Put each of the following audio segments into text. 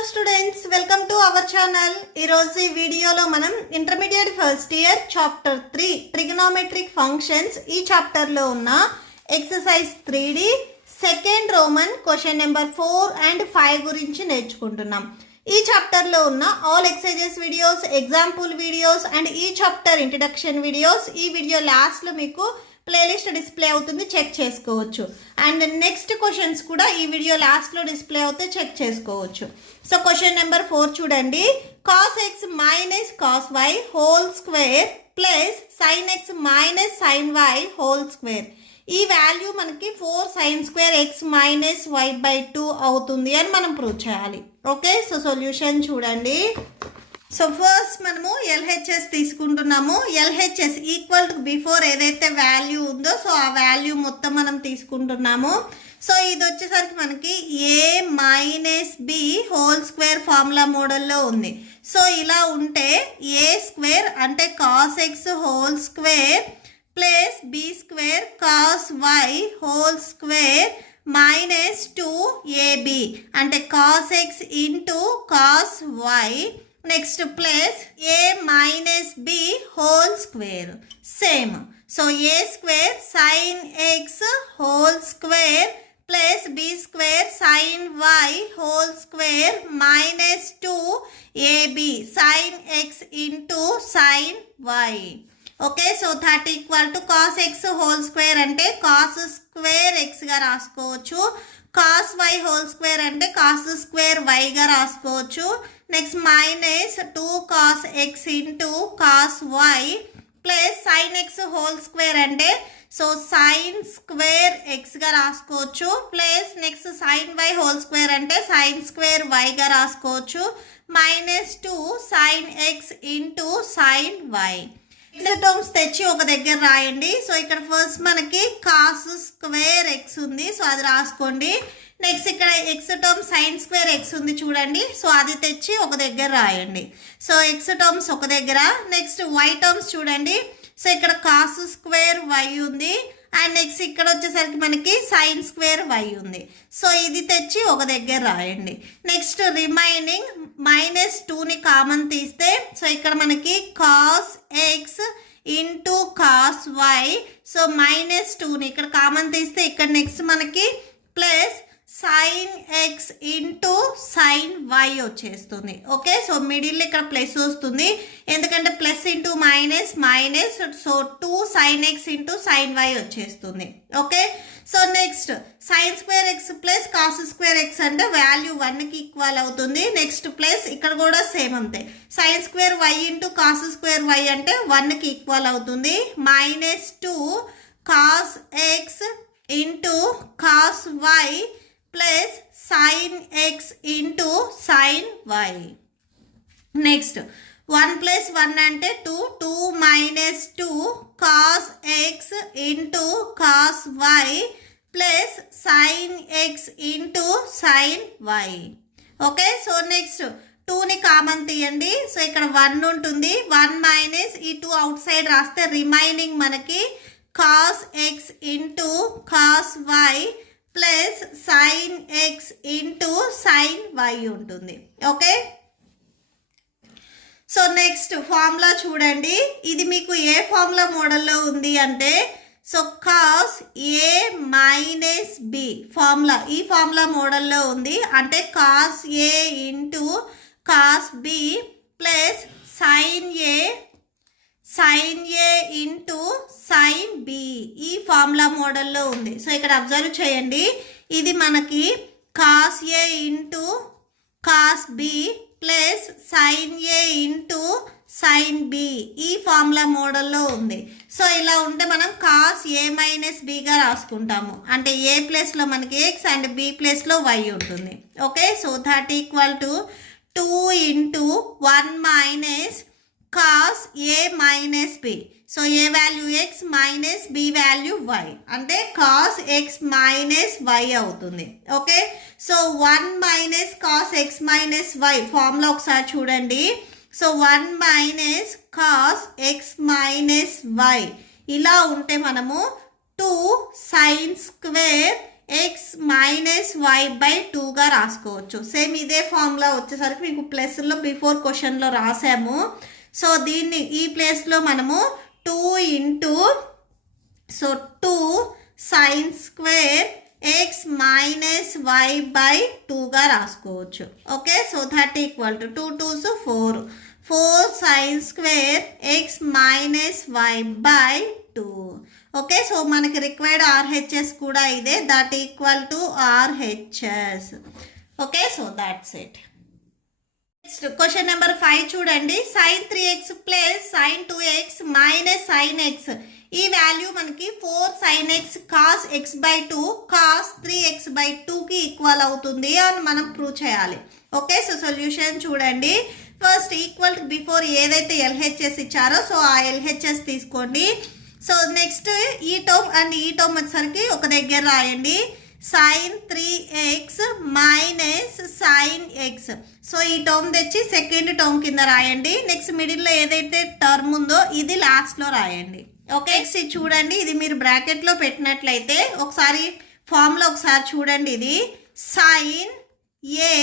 Hello students, welcome to our channel. ఈరోజు ఈ వీడియోలో మనం intermediate first year chapter 3 trigonometric functions ఈ చాప్టర్లో ఉన్న exercise 3D second Roman question number 4 and 5 గురించి నేర్చుకుంటున్నాం. ఈ చాప్టర్లో ఉన్న all exercises videos, example videos and ఈ చాప్టర్ ఇంట్రడక్షన్ వీడియోస్ ఈ వీడియో లాస్ట్లో మీకు ప్లేలిస్ట్ డిస్ప్లే అవుతుంది, చెక్ చేసుకోవచ్చు. అండ్ నెక్స్ట్ క్వశ్చన్స్ కూడా ఈ వీడియో లాస్ట్లో డిస్ప్లే అవుతే చెక్ చేసుకోవచ్చు. సో క్వశ్చన్ నెంబర్ 4 చూడండి. Cos x minus cos y whole square plus sign x minus sine y whole square. ఈ వాల్యూ మనకి 4 sine square x minus y by 2 అవుతుంది అని మనం ప్రూవ్ చేయాలి. ఓకే, సో సొల్యూషన్ చూడండి. సో ఫస్ట్ మనము LHS తీసుకుంటున్నాము. ఎల్హెచ్ఎస్ ఈక్వల్ టు బిఫోర్ ఏదైతే వాల్యూ ఉందో సో ఆ వాల్యూ మొత్తం మనం తీసుకుంటున్నాము. సో ఇది వచ్చేసరికి మనకి a minus b whole square formula మోడల్లో ఉంది. సో ఇలా ఉంటే ఏ స్క్వేర్ అంటే cos x whole square plus b square cos y whole square minus 2ab అంటే cos x into cos y next plus a minus b whole square same. So a square sin x whole square plus b square sin y whole square minus 2ab sin x into sign y. Okay, so that equal to cos x whole square అంటే cos square ఎక్స్గా రాసుకోవచ్చు. Cos y whole square అంటే cos square వైగా రాసుకోవచ్చు. Next minus 2 cos x into cos y plus sign x whole square అంటే so sin square ఎక్స్గా రాసుకోవచ్చు. Plus next sin y whole square అంటే సైన్ స్క్వేర్ వైగా రాసుకోవచ్చు. Minus 2 sign x into sign y. Terms తెచ్చి ఒక దగ్గర రాయండి. సో ఇక్కడ ఫస్ట్ మనకి కాస్ స్క్వేర్ ఎక్స్ ఉంది, సో అది రాసుకోండి. నెక్స్ట్ ఇక్కడ x term sin square x ఉంది చూడండి, సో అది తెచ్చి ఒక దగ్గర రాయండి. సో ఎక్స్ టర్మ్స్ ఒక దగ్గర. నెక్స్ట్ వై టర్మ్స్ చూడండి. సో ఇక్కడ కాస్ స్క్వేర్ వై ఉంది అండ్ నెక్స్ట్ ఇక్కడ వచ్చేసరికి మనకి సైన్ స్క్వేర్ వై ఉంది. సో ఇది తెచ్చి ఒక దగ్గర రాయండి. నెక్స్ట్ రిమైనింగ్ మైనస్ 2ని కామన్ తీస్తే సో ఇక్కడ మనకి cos x into cos y so minus 2ని ఇక్కడ కామన్ తీస్తే ఇక్కడ నెక్స్ట్ మనకి plus sign x into sign y వచ్చేస్తుంది. ఓకే, సో మిడిల్ ఇక్కడ ప్లస్ వస్తుంది ఎందుకంటే plus into minus minus, so 2 sign x into sign y వచ్చేస్తుంది. Okay, so next sine square x plus cos square x అంటే value 1కి equal అవుతుంది. Next plus ఇక్కడ కూడా సేమ్ అంతే, sine square y into cos square y అంటే 1కి equal అవుతుంది. Minus 2 cos x into cos y plus sign x into sign y. Next 1 plus 1 అంటే 2, 2 minus 2 cos x into cos y plus sign x into sign y. Okay, so next 2ని common తీయండి. So ఇక్కడ 1 ఉంటుంది, 1 minus ఈ 2 outside రాస్తే remaining మనకి cos x into cos y plus sign x into sign y ఉంటుంది. Okay, so next formula చూడండి. ఇది మీకు ఏ ఫార్ములా మోడల్లో ఉంది అంటే so cos a minus b formula, ఈ ఫార్ములా మోడల్లో ఉంది. అంటే cos a into cos b plus sin a into sin b, ఈ ఫార్ములా మోడల్లో ఉంది. సో ఇక్కడ అబ్జర్వ్ చేయండి, ఇది మనకి cos a into cos b plus sin a into sin b, ఈ ఫార్ములా మోడల్లో ఉంది. సో ఇలా ఉంటే మనం కాస్ ఏ మైనస్ బిగా రాసుకుంటాము. అంటే ఏ ప్లేస్లో మనకి ఎక్స్ అండ్ బి ప్లేస్లో వై ఉంటుంది. Okay, so that equal to 2 into 1 minus cos a minus b. So a value x minus b value y అంటే కాస్ ఎక్స్ మైనస్ వై అవుతుంది. Okay, so 1 minus cos x minus y formula ఒకసారి చూడండి. So 1 minus cos x minus y ఇలా ఉంటే మనము 2 sine square x minus y by టూగా రాసుకోవచ్చు. Same ఇదే ఫార్ములా వచ్చేసరికి మీకు ప్లస్లో బిఫోర్ క్వశ్చన్లో రాసాము. సో దీన్ని ఈ ప్లేస్లో మనము 2 into 2 sine square x minus y by టూగా రాసుకోవచ్చు. Okay, so that equal to 2 2s 4 sine square x minus y by 2. Okay, so మనకి రిక్వైర్డ్ ఆర్హెచ్ఎస్ కూడా ఇదే, that equal to RHS. Okay, so that's it. Next question number 5 చూడండి. Sine 3x plus sine 2x minus sign x ఈ value మనకి 4 sine x cos x by 2 cos 3x by 2కి equal అవుతుంది అని మనం prove చేయాలి. ఓకే, సో సొల్యూషన్ చూడండి. First equal to before ఏదైతే ఎల్హెచ్ఎస్ ఇచ్చారో సో ఆ ఎల్హెచ్ఎస్ తీసుకోండి. సో నెక్స్ట్ ఈ టర్మ్ అండ్ ఈ టర్మ్ వచ్చేసరికి ఒక దగ్గర రాయండి. Sin 3x minus sign x. So ఈ టర్మ్ తెచ్చి సెకండ్ టర్మ్ కింద రాయండి. నెక్స్ట్ మిడిల్లో ఏదైతే టర్మ్ ఉందో ఇది లాస్ట్లో రాయండి. ఓకే, నెక్స్ట్ చూడండి, ఇది మీరు బ్రాకెట్లో పెట్టినట్లయితే ఒకసారి ఫార్ములా ఒకసారి చూడండి. ఇది sin a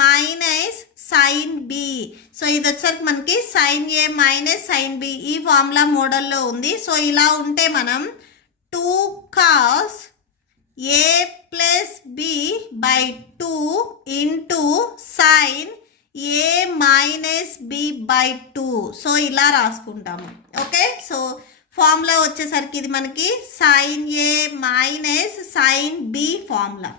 minus sin b. So ఇది వచ్చేసరికి మనకి sin a minus sin b ఈ ఫార్ములా మోడల్లో ఉంది. సో ఇలా ఉంటే మనం 2 cos a plus b by 2 into sign a minus b by 2. So ఇలా రాసుకుంటాము. ఓకే, సో ఫార్ములా వచ్చేసరికి ఇది మనకి sin a minus sin b formula.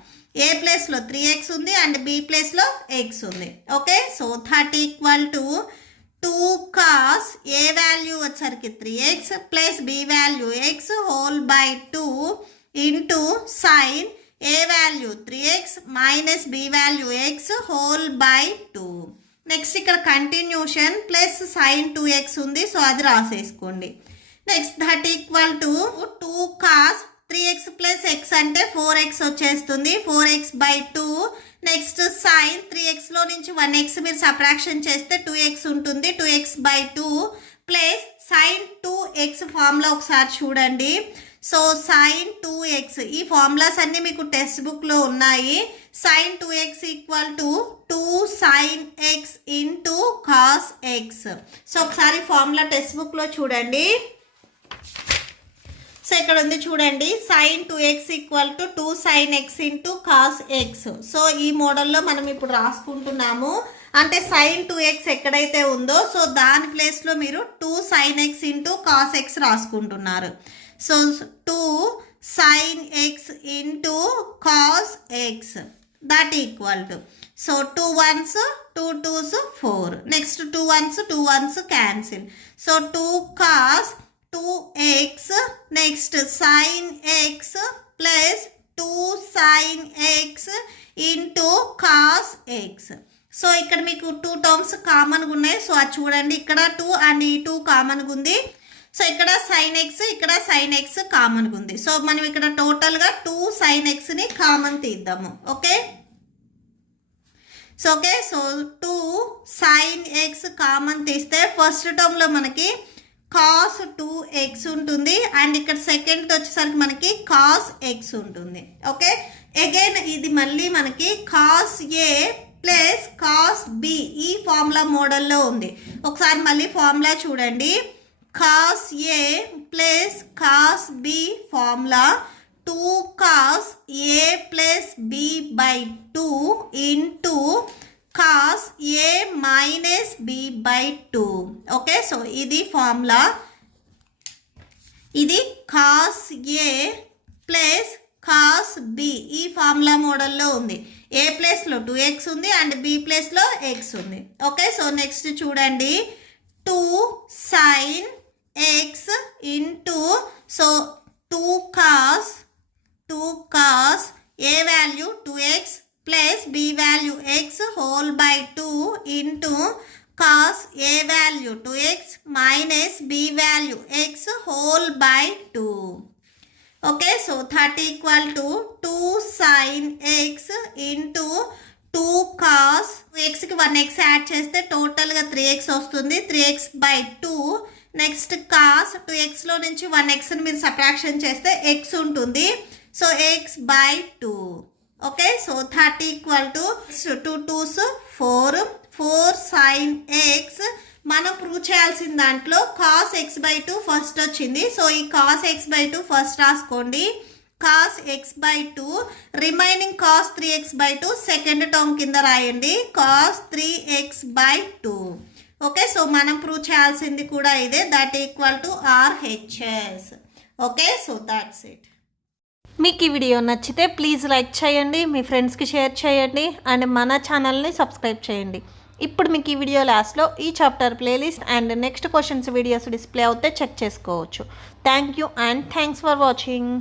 A ప్లేస్లో 3x ఉంది అండ్ బి ప్లేస్లో x ఉంది. Okay, so that equal to 2 cos a value వచ్చరికి 3x plus b value x whole by 2 into sign a value 3x minus b value x whole by 2. Next ఇక్కడ continuation plus sine 2x ఉంది, so అది రాసేసుకోండి. Next that equal to 2 cos 3x plus x అంటే 4x వచ్చేస్తుంది, 4x by 2. Next sign 3xలో నుంచి 1x మీరు subtraction చేస్తే 2x ఉంటుంది, 2x by 2 plus sine 2x formula ఒకసారి చూడండి. సో సైన్ 2x ఈ ఫార్ములాస్ అన్నీ మీకు టెక్స్ట్ బుక్లో ఉన్నాయి. Sin 2x equal to 2 sign x into cos x. So ఒకసారి ఫార్ములా టెక్స్ట్ బుక్లో చూడండి. సో ఇక్కడ ఉంది చూడండి, sin 2x equal to 2 sign x into cos x. So ఈ మోడల్లో మనం ఇప్పుడు రాసుకుంటున్నాము. అంటే సైన్ 2x ఎక్కడైతే ఉందో సో దాని ప్లేస్లో మీరు 2 sign x into cos x రాసుకుంటున్నారు. So 2 sign x into cos x that equal to, so 2 1s 2 2s 4. Next 2 1s cancel. So 2 cos 2x next sine x plus 2 sign x into cos x. So ఇక్కడ మీకు 2 terms కామన్గా ఉన్నాయి. So అది చూడండి, ఇక్కడ 2 and ఈ 2 కామన్గా ఉంది. సో ఇక్కడ సైన్ ఎక్స్ ఇక్కడ సైన్ ఎక్స్ కామన్గా ఉంది. సో మనం ఇక్కడ టోటల్గా 2 సైన్ ఎక్స్ని కామన్ తీద్దాము. Okay, so okay, so 2 sign x common తీస్తే ఫస్ట్ టర్మ్లో మనకి కాస్ 2x ఉంటుంది అండ్ ఇక్కడ సెకండ్ వచ్చేసరికి మనకి కాస్ x ఉంటుంది. ఓకే, అగైన్ ఇది మళ్ళీ మనకి cos a plus cos b ఈ ఫార్ములా మోడల్లో ఉంది. ఒకసారి మళ్ళీ ఫార్ములా చూడండి. Cos a plus cos b formula 2 cos a plus b by 2 into cos a minus b by 2. Okay, so ఇది ఫార్ములా. ఇది cos a plus cos b ఈ formula మోడల్లో ఉంది. ఏ ప్లేస్లో 2x ఉంది అండ్ బి ప్లేస్లో x ఉంది. Okay, so next చూడండి, 2 sign x into so 2 cos a value 2x plus b value x whole by 2 into cos a value 2x minus b value x whole by 2. Okay, so that equal to 2 sign x into 2 cos ఎక్స్కి 1x add చేస్తే టోటల్గా 3x వస్తుంది, 3x by 2. Next cos 2xలో నుంచి 1xని మీరు subtraction చేస్తే x ఉంటుంది. So x by 2. Okay, so 30 equal to 2 2s 4 4 sin x. మనం prove చేయాల్సిన దాంట్లో cos x by 2 ఫస్ట్ వచ్చింది. సో ఈ cos x by 2 ఫస్ట్ రాసుకోండి. cos x by 2 remaining cos 3x by 2 second term కింద రాయండి. cos 3x by 2. Okay, so మనం prove చేయాల్సింది కూడా ఇదే, that equal to RHS. Okay, so that's it. మీకు ఈ వీడియో నచ్చితే ప్లీజ్ లైక్ చేయండి, మీ ఫ్రెండ్స్కి షేర్ చేయండి అండ్ మన ఛానల్ని సబ్స్క్రైబ్ చేయండి. ఇప్పుడు మీకు ఈ వీడియో లాస్ట్లో ఈ chapter playlist and next questions videos display అవుతే చెక్ చేసుకోవచ్చు. Thank you and thanks for watching.